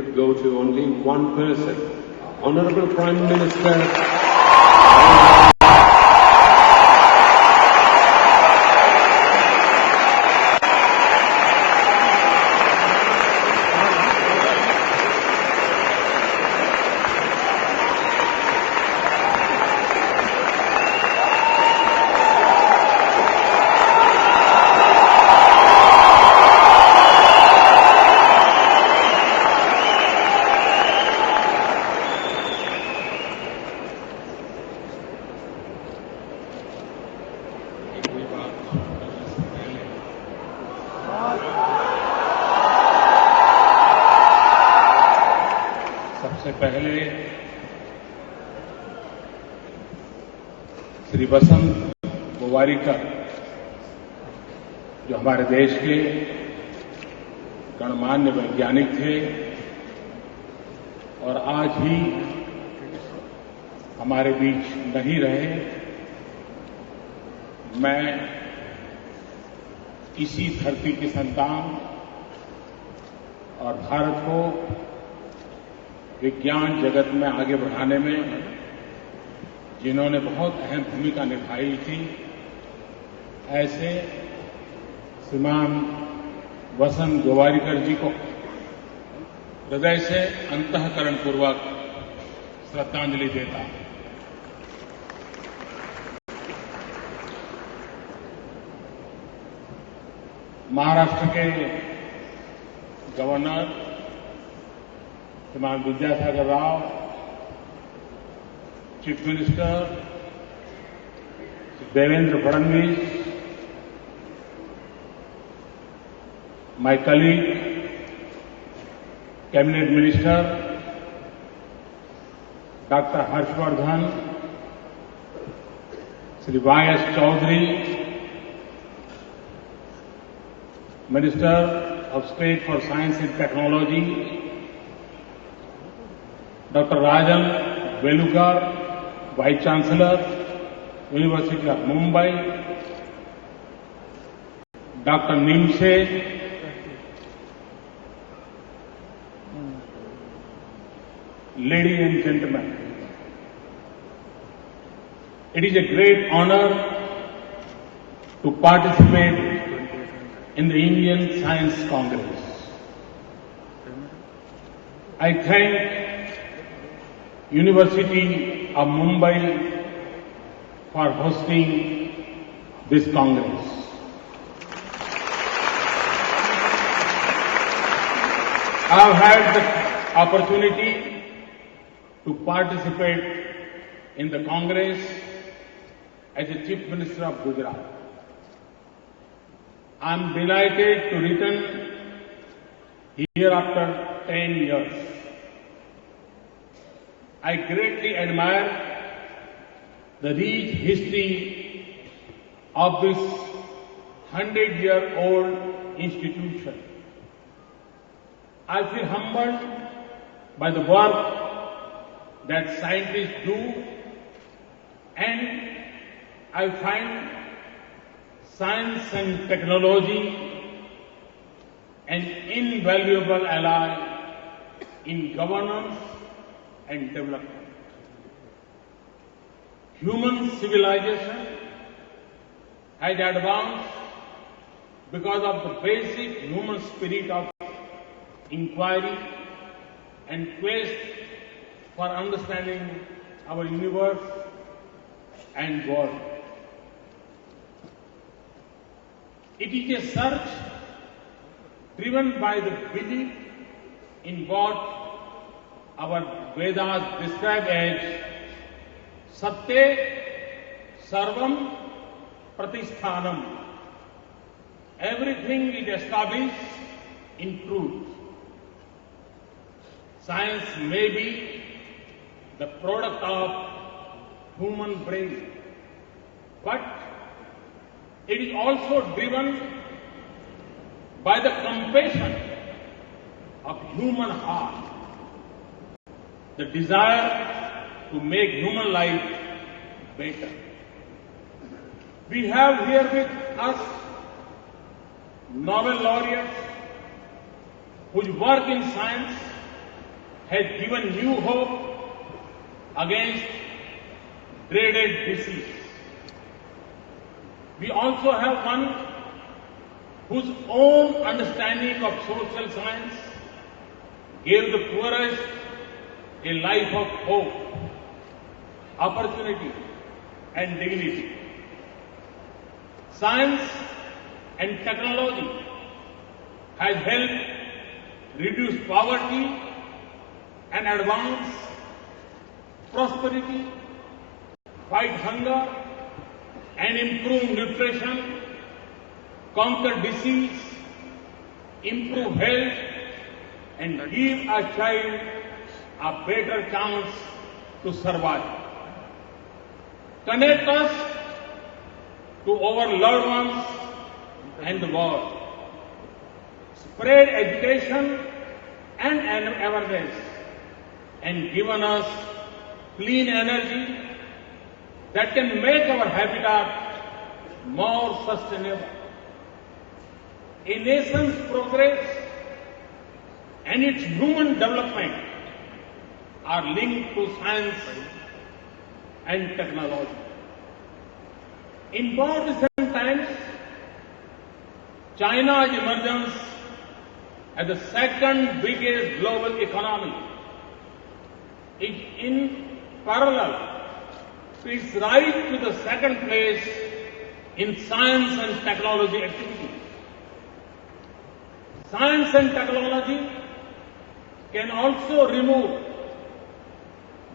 would go to only one person. Honorable Prime Minister. सबसे पहले श्री वसंत गोवारिकर, जो हमारे देश के गणमान्य वैज्ञानिक थे और आज ही हमारे बीच नहीं रहे, मैं इसी धरती की संतान और भारत को विज्ञान जगत में आगे बढ़ाने में जिन्होंने बहुत अहम भूमिका निभाई थी, ऐसे श्रीमान वसंत गोवारिकर जी को हृदय से अंतःकरणपूर्वक श्रद्धांजलि देता हूं। महाराष्ट्र के गवर्नर श्रीमान Vidyasagar Rao, chief minister Devendra Fadnavis, my colleague, Cabinet Minister, Dr. Harshvardhan, Shri Y.S. Chaudhary, Minister of State for Science and Technology, Dr. Rajan Velukar, Vice Chancellor, University of Mumbai, Dr. Nimse, ladies and gentlemen, it is a great honor to participate in the Indian Science Congress. I thank University of Mumbai for hosting this Congress. I have had the opportunity to participate in the Congress as the Chief Minister of Gujarat. I am delighted to return here after 10 years. I greatly admire the rich history of this 100-year-old institution. I feel humbled by the work that scientists do, and I find science and technology an invaluable ally in governance and development. Human civilization has advanced because of the basic human spirit of inquiry and quest for understanding our universe and world. It is a search driven by the belief in what our Vedas describe as Satya Sarvam Pratisthanam. Everything is established in truth. Science may be the product of human brain, but it is also driven by the compassion of human heart, the desire to make human life better. We have here with us Nobel laureates whose work in science has given new hope against dreaded disease. We also have one whose own understanding of social science gave the poorest a life of hope, opportunity, and dignity. Science and technology has helped reduce poverty and advance prosperity, fight hunger, and improve nutrition, conquer disease, improve health, and give a child a better chance to survive. Connect us to our loved ones and the world. Spread education and awareness, and given us clean energy that can make our habitat more sustainable. A nation's progress and its human development are linked to science and technology. In more recent times, China's emergence as the second biggest global economy is in parallel to its rise to the second place in science and technology activities. Science and technology can also remove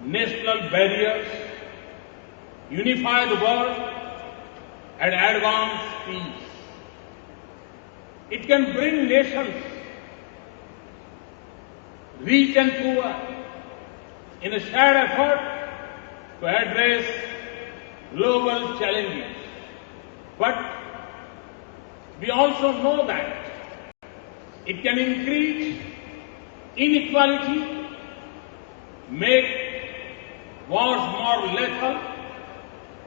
national barriers, unify the world, and advance peace. It can bring nations, rich and poor, in a shared effort to address global challenges. But we also know that it can increase inequality, make wars more lethal,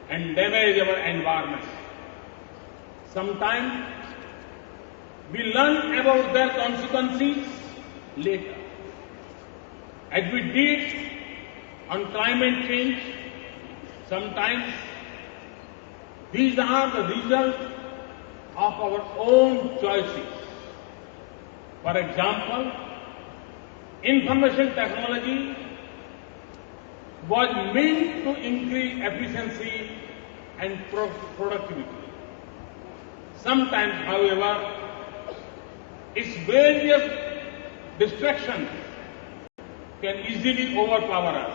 and damage our environment. Sometimes we learn about their consequences later, as we did on climate change. Sometimes these are the result of our own choices. For example, information technology was meant to increase efficiency and productivity. Sometimes, however, its various distractions can easily overpower us.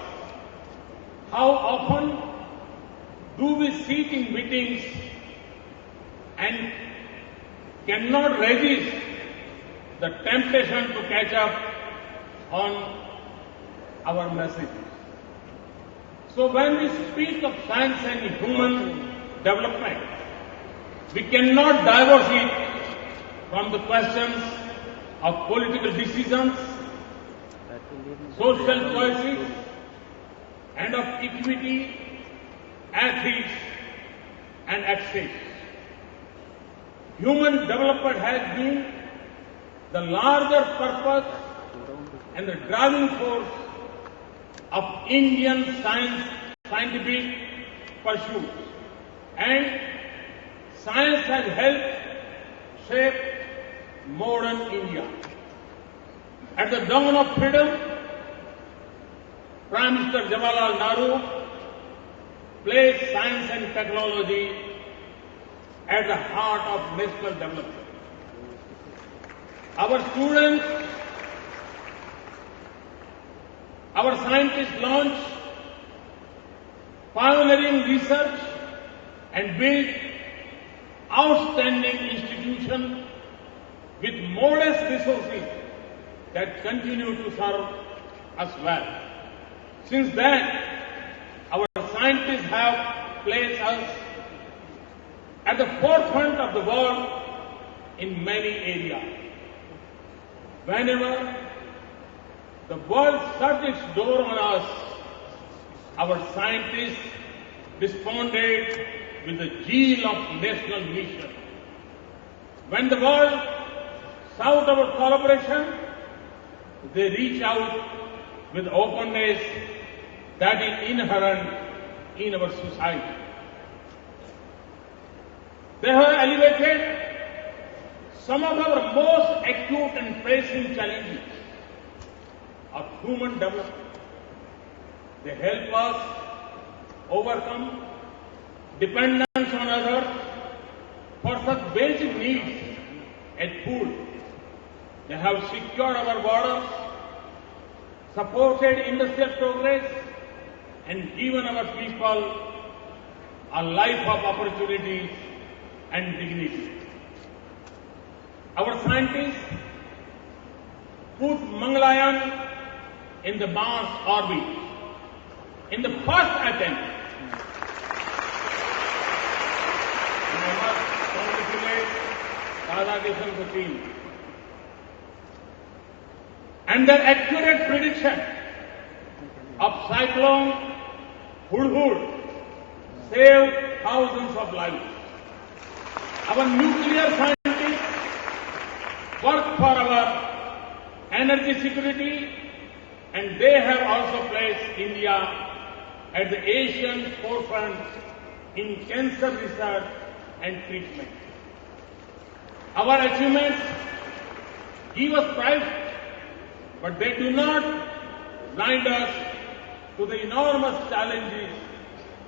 How often do we sit in meetings and cannot resist the temptation to catch up on our messages? So when we speak of science and human development, we cannot divorce it from the questions of political decisions, social choices, and of equity, ethics, and access. Human development has been the larger purpose and the driving force of Indian scientific pursuits, and science has helped shape modern India. At the dawn of freedom, Prime Minister Jawaharlal Nehru placed science and technology at the heart of national development. Our students, our scientists launched pioneering research and built outstanding institutions with modest resources that continue to serve us well. Since then, our scientists have placed us at the forefront of the world in many areas. Whenever the world shut its door on us, our scientists responded with the zeal of national mission. When the world sought our collaboration, they reached out with openness that is inherent in our society. They have elevated some of our most acute and pressing challenges of human development. They help us overcome dependence on others for such basic needs as food. They have secured our borders, supported industrial progress, and given our people a life of opportunities and dignity. Our scientists put Mangalyaan in the Mars orbit in the first attempt. And I must congratulate Radhakrishnan team. And their accurate prediction of cyclone Hudhud saved thousands of lives. Our nuclear scientists work for our energy security, and they have also placed India at the Asian forefront in cancer research and treatment. Our achievements give us pride, but they do not blind us to the enormous challenges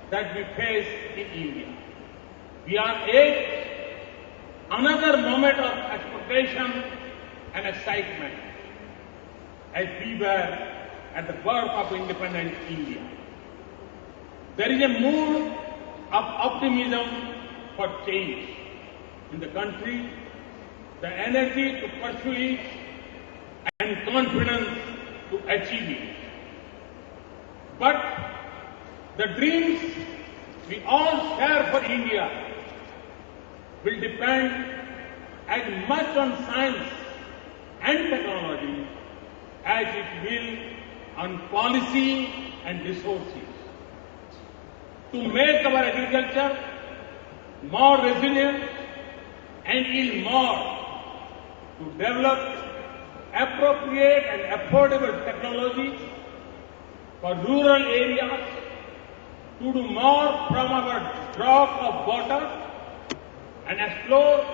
that we face in India. We are at another moment of expectation and excitement as we were at the birth of independent India. There is a mood of optimism for change in the country, the energy to pursue it, and confidence to achieve it. But the dreams we all share for India will depend as much on science and technology as it will on policy and resources. To make our agriculture more resilient and yield more, to develop appropriate and affordable technologies for rural areas, to do more from our drop of water and explore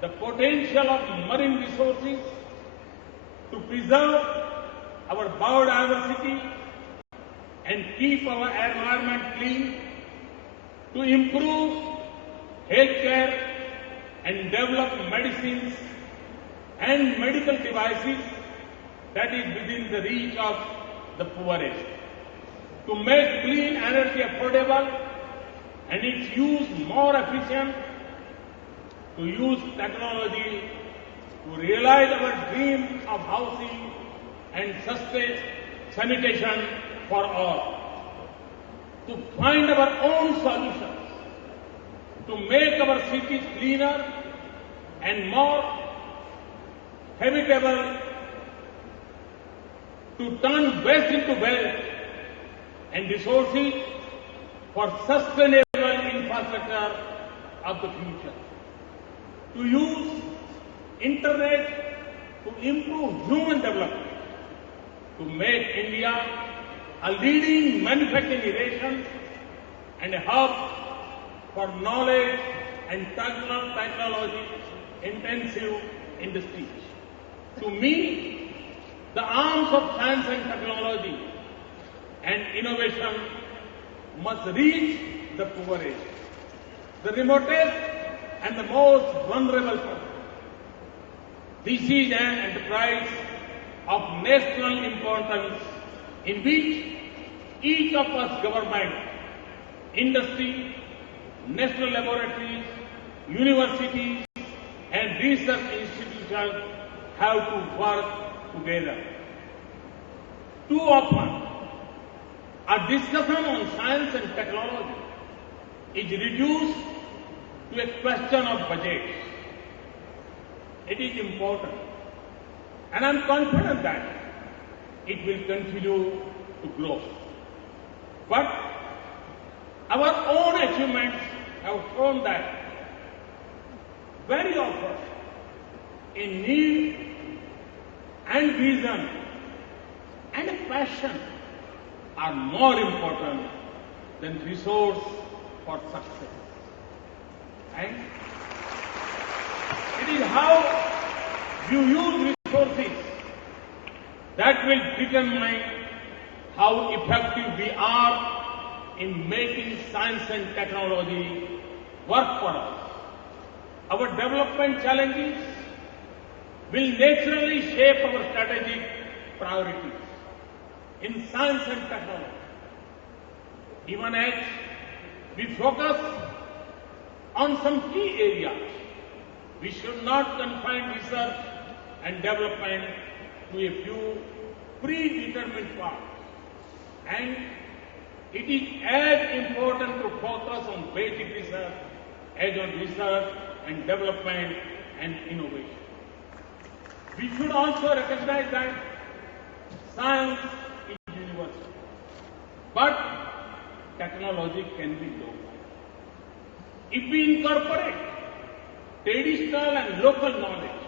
the potential of marine resources, to preserve our biodiversity and keep our environment clean, to improve healthcare and develop medicines and medical devices that is within the reach of the poorest, to make clean energy affordable and its use more efficient, to use technology to realize our dream of housing and sustain sanitation for all, to find our own solutions, to make our cities cleaner and more habitable, to turn waste into wealth and resources for sustainable infrastructure of the future, to use internet to improve human development, to make India a leading manufacturing nation and a hub for knowledge and technology intensive industries. To me, the arms of science and technology and innovation must reach the poorest, the remotest and the most vulnerable person. This is an enterprise of national importance in which each of us, government, industry, national laboratories, universities and research institutions have to work together. Too often, a discussion on science and technology is reduced to a question of budget. It is important, and I'm confident that it will continue to grow. But our own achievements have shown that very often a need and vision and a passion are more important than resource for success. And it is how you use resources that will determine how effective we are in making science and technology work for us. Our development challenges will naturally shape our strategic priorities in science and technology. Even as we focus on some key areas, we should not confine research and development to a few predetermined paths. And it is as important to focus on basic research as on research and development and innovation. We should also recognize that science is universal, but technology can be local. If we incorporate traditional and local knowledge,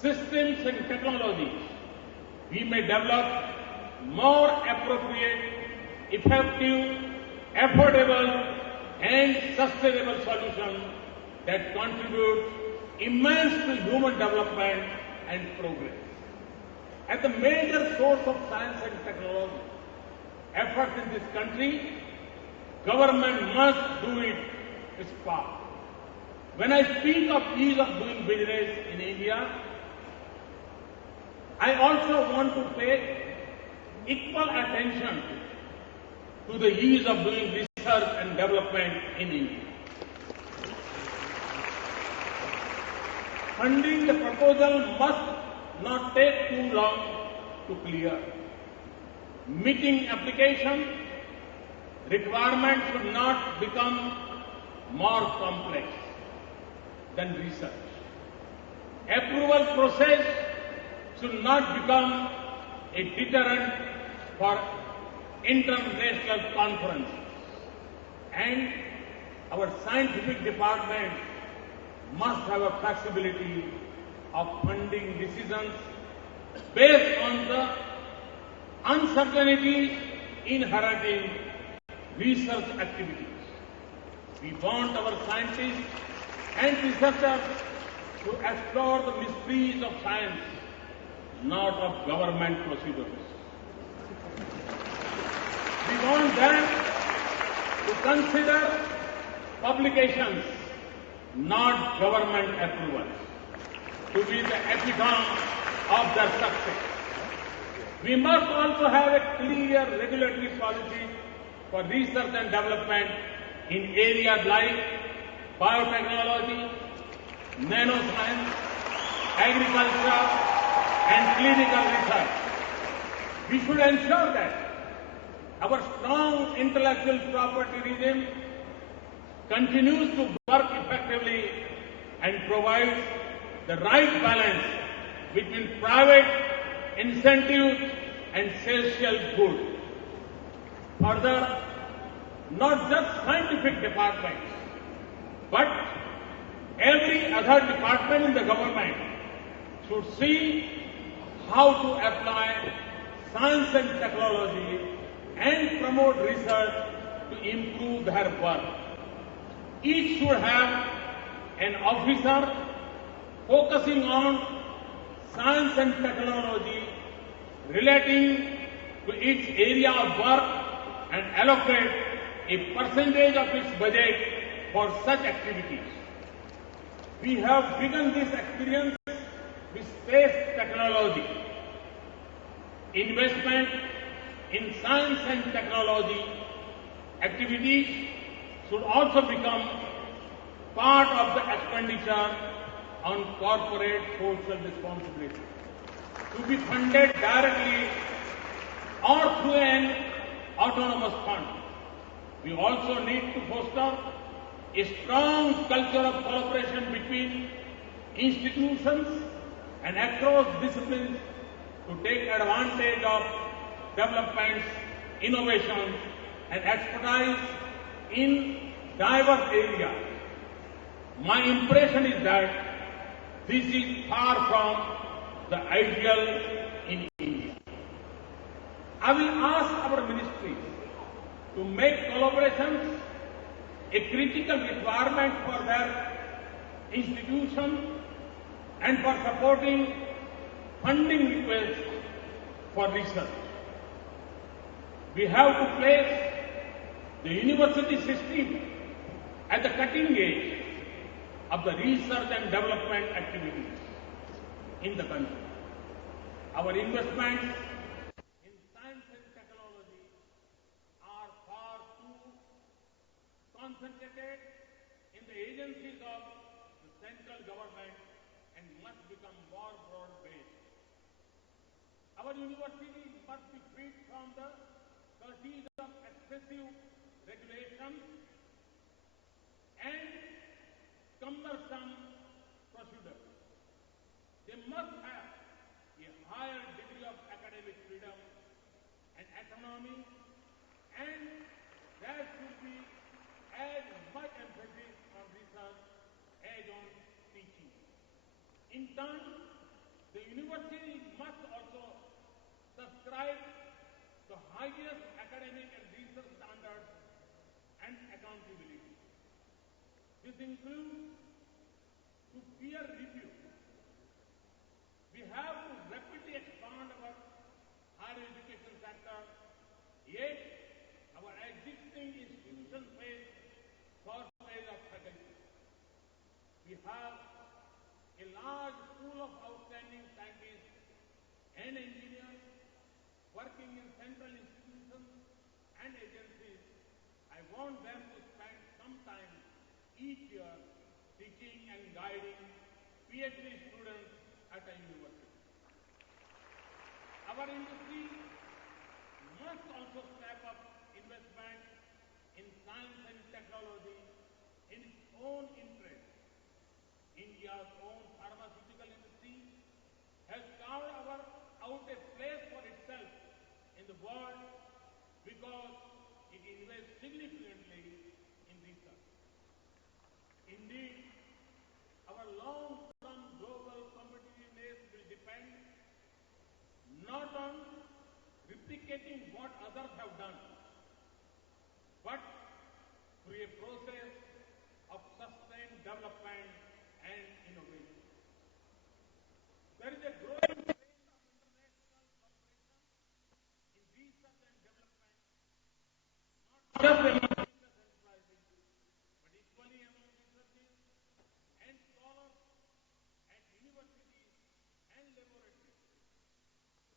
systems and technologies, we may develop more appropriate, effective, affordable, and sustainable solutions that contribute immensely to human development and progress. As the major source of science and technology efforts in this country, government must do its part. When I speak of ease of doing business in India, I also want to pay equal attention to the ease of doing research and development in India. Funding the proposal must not take too long to clear. Meeting application requirements should not become more complex than research. Approval process should not become a deterrent for international conferences. And our scientific department must have a flexibility of funding decisions based on the uncertainties inherent in research activities. We want our scientists and researchers to explore the mysteries of science, not of government procedures. We want them to consider publications, not government approvals, to be the epitome of their success. We must also have a clear regulatory policy for research and development in areas like biotechnology, nanoscience, agriculture, and clinical research. We should ensure that our strong intellectual property regime continues to work effectively and provides the right balance between private incentives and social good. Further, not just scientific departments, but every other department in the government should see how to apply science and technology and promote research to improve their work. Each should have an officer focusing on science and technology relating to its area of work and allocate a percentage of its budget for such activities. We have begun this experience with space technology. Investment in science and technology activities should also become part of the expenditure on corporate social responsibility, to be funded directly or through an autonomous fund. We also need to foster a strong culture of collaboration between institutions and across disciplines to take advantage of developments, innovations, and expertise in diverse areas. My impression is that this is far from the ideal in India. I will ask our ministries to make collaborations a critical requirement for their institution and for supporting funding requests for research. We have to place the university system at the cutting edge of the research and development activities in the country. Our investments in science and technology are far too concentrated in the agencies of the central government and must become more broad-based. Our universities must be freed from the curses of excessive regulations and cumbersome procedures. They must have a higher degree of academic freedom and autonomy, and there should be as much emphasis on research as on teaching. In turn, the university must also subscribe to highest academic and research standards and accountability. This includes to peer review. We have to rapidly expand our higher education sector, yet our existing institutions face shortage of faculty. We have a large pool of outstanding scientists and engineers working in central institutions and agencies. I want them to spend some time each year teaching and guiding PhD students at a university. Our industry must also step up investment in science and technology in its own interest. India's own pharmaceutical industry has carved out a place for itself in the world because it invests significantly in research. Indeed, our long-term global competitiveness will depend not on replicating what others have done, but through a process of sustained development and innovation. There is a growing trend of international cooperation in research and development, not just among business enterprises, but equally among researchers and scholars at universities and laboratories.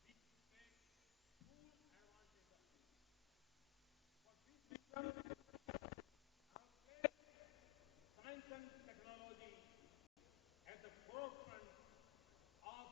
We should take full advantage of this. For this reason, science and technology at the forefront of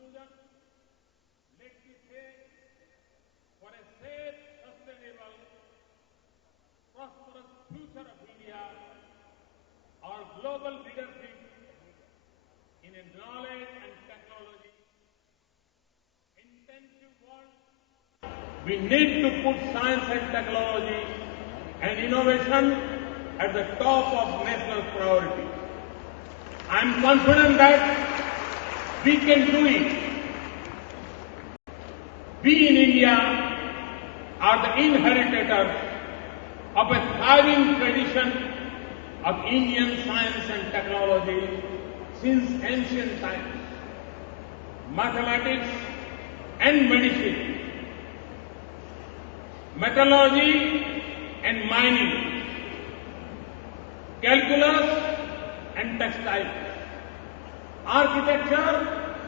conclusion, let me say, for a safe, sustainable, prosperous future of India, our global leadership in a knowledge and technology intensive world, we need to put science and technology and innovation at the top of national priority. I am confident that we can do it. We in India are the inheritors of a thriving tradition of Indian science and technology since ancient times. Mathematics and medicine, metallurgy and mining, calculus and textiles, architecture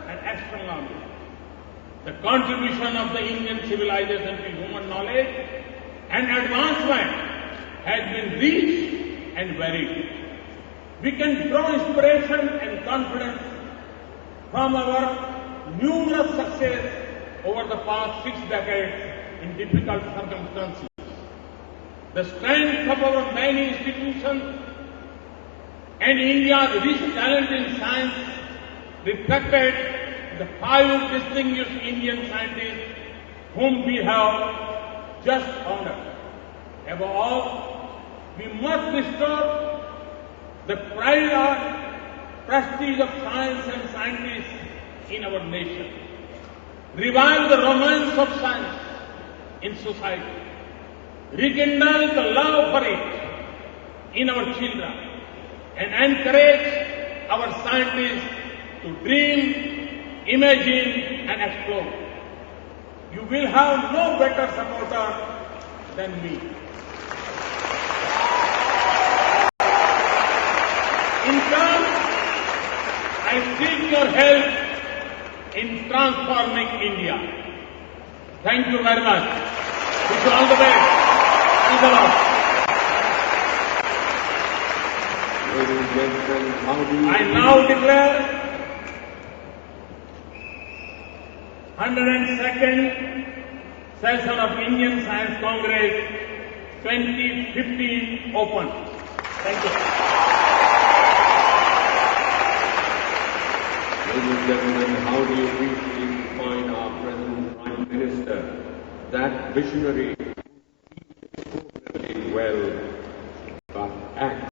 and astronomy. The contribution of the Indian civilization to human knowledge and advancement has been rich and varied. We can draw inspiration and confidence from our numerous success over the past 6 decades in difficult circumstances. The strength of our many institutions and India's rich talent in science reflected the 5 distinguished Indian scientists whom we have just honored. Above all, we must restore the pride and prestige of science and scientists in our nation. Revive the romance of science in society. Rekindle the love for it in our children and encourage our scientists to dream, imagine and explore. You will have no better supporter than me. In turn, I seek your help in transforming India. Thank you very much. Wish you all the best. Thanks a lot. Ladies and gentlemen, how do you... I now declare 102nd session of Indian Science Congress 2015 open. Thank you. Ladies and gentlemen, how do you briefly define our present Prime Minister, that visionary